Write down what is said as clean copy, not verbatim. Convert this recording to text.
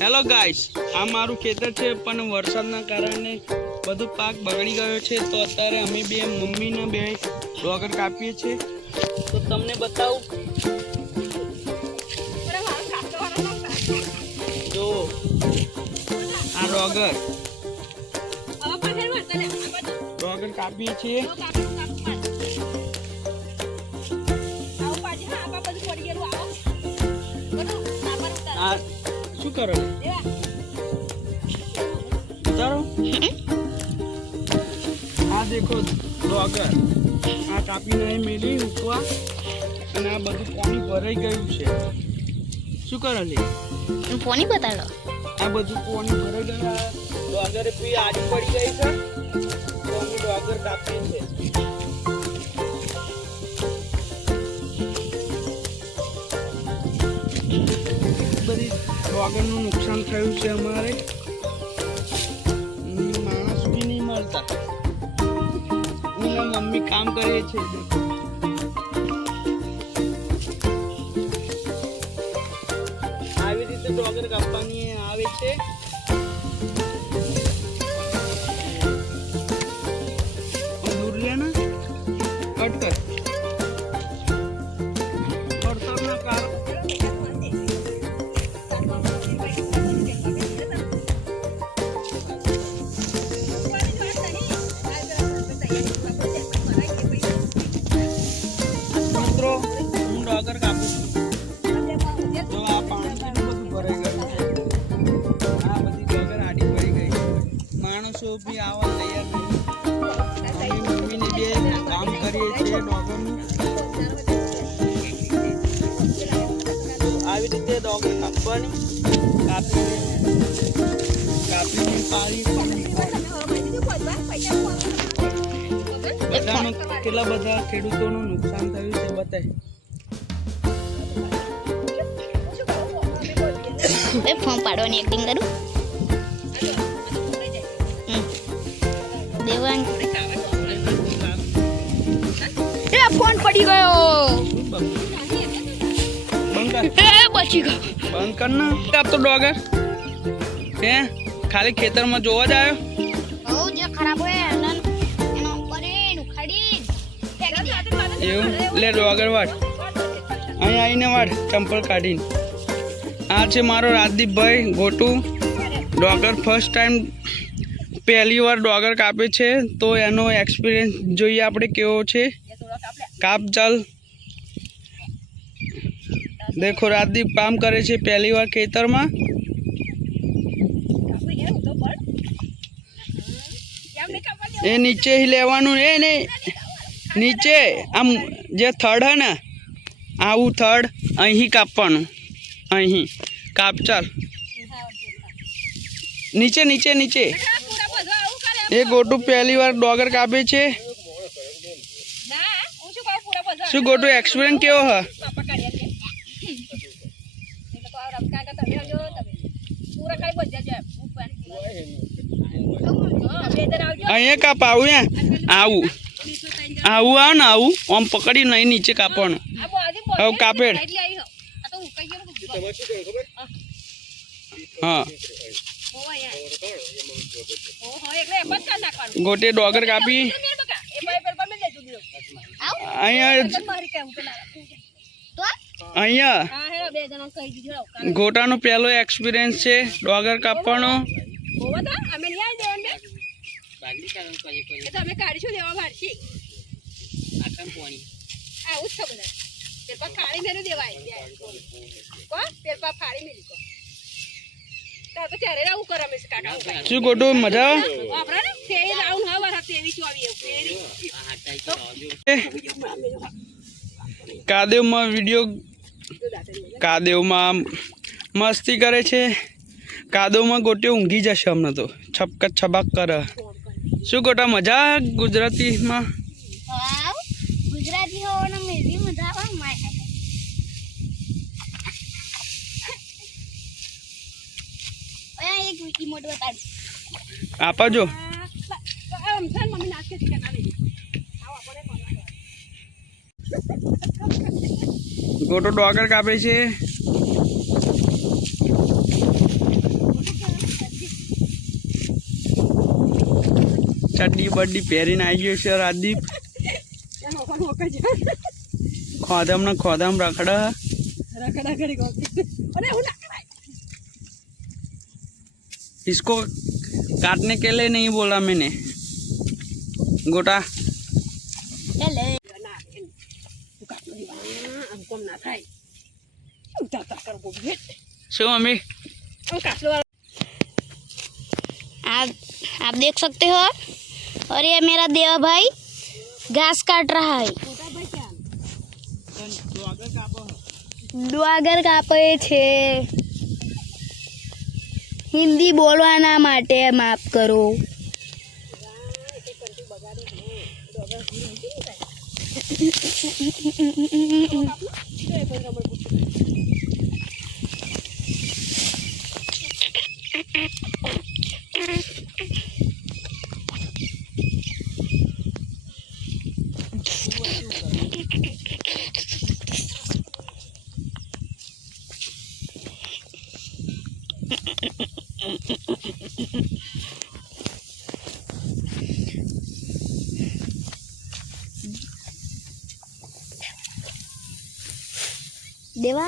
Hello guys, આ મારું ખેતર છે પણ વરસાદના કારણે બધું પાક બગડી ગયો છે. તો અત્યારે અમે બે મમ્મીના બે ડોગર કાપીએ છીએ. તો તમને બતાવું, જો આ ડોગર કાપીએ છીએ. આ શું કરો ઉતારો? આ દેખો ડોગર, આ કાપીને મેલી ઉકવા અને આ બધું પાણી ભરાઈ ગયું છે. શું કરો લે? પાણી બતાડો. આ બધું પાણી ભરાઈ ગયું. ડોગર બી આડી પડી ગઈ છે તો અમે ડોગર કાપીએ છીએ. બધી ડોગરનું નુકસાન થયું છે અમારે. માણસ બી નહીં મળતા. હું મમ્મી કામ કરીએ છીએ. આવી રીતે ડોગર કાપવાની આવે છે. દૂર લે ને કટ કર. વરસાદના કારણે ડોગર કાપું છું. તો આ પાણી બધું ભરાઈ ગયું છે. આ બધી ડોગર આડી પડી ગઈ છે. માણસો બી આવવા તૈયાર નહીં. મમ્મીને બે કામ કરીએ છીએ ડોગરનું. આવી રીતે ડોગર કાપવાની, કાપીને પાણી બધામાં કેટલા બધા ખેડૂતોનું નુકસાન થયું છે બતાય. ફોર્મ પાડવાની એક્ટિંગ કરું. દેવાંગ ફોન પડી ગયો. બચી ગયો. બંધ કર ના આપતો ડોગર. હે ખાલી ખેતરમાં જોવા જ આવ્યો? બહુ જે ખરાબ હોય એનો કરીને ઉખાડી એવું લે ડોગર વાડ. અહીં આવીને વાડ ચંપલ કાઢીને. આ છે મારો રાજદીપભાઈ ગોટુ. ડોગર ફર્સ્ટ ટાઈમ પહેલી વાર ડોગર કાપે છે તો એનો એક્સપિરિયન્સ જોઈએ આપણે કેવો છે. કાપ ચાલ. દેખો રાજદીપ કામ કરે છે પહેલી વાર ખેતરમાં. એ નીચે ही લેવાનું એ નહીં, નીચે આમ જે થડ હે ને આવું થડ અહીં કાપવાનું. અહીં કાપ ચાલ. નીચે નીચે નીચે. એ ગોટુ પહેલી વાર ડોગર કાપે છે. શું ગોટુ એક્સપિરિયન્સ કેવો હ? અહીંયા કાપ. આવું આવું આવું આવ ને આવું આમ પકડી નહીં નીચે કાપવાનું. હવે કાપેડ. હા ગોટે ડોગર કાપી. અહીંયા ગોટાનો પહેલો એક્સપિરિયન્સ છે ડોગર કાપવાનો. શું ગોટુ મજા કાદેવમાં વિડીયો કાદેવમાં મસ્તી કરે છે. કાદવમાં ગોટે ઊંઘી જશે હમણાં તો. છપક છબાક કરે. શું ગોટા મજા ગુજરાતીમાં? ગુજરાતી હોવાનો મેરી મજા આવે. એક ઇમોટ બતાડ આપજો. ગોટો ડોગર કાપે છે. ચડ્ડી બડ્ડી પહેરીને આવી ગયો છે રાજદીપ. ખોદમ ને ખોદમ રખડે. इसको काटने के लिए नहीं बोला मैंने. गोटा शो मम्मी. आप देख सकते हो और ये मेरा देवा भाई घास काट रहा है. ડુઆગર કાપે છે. હિન્દી બોલવાના માટે માફ કરો. દેવા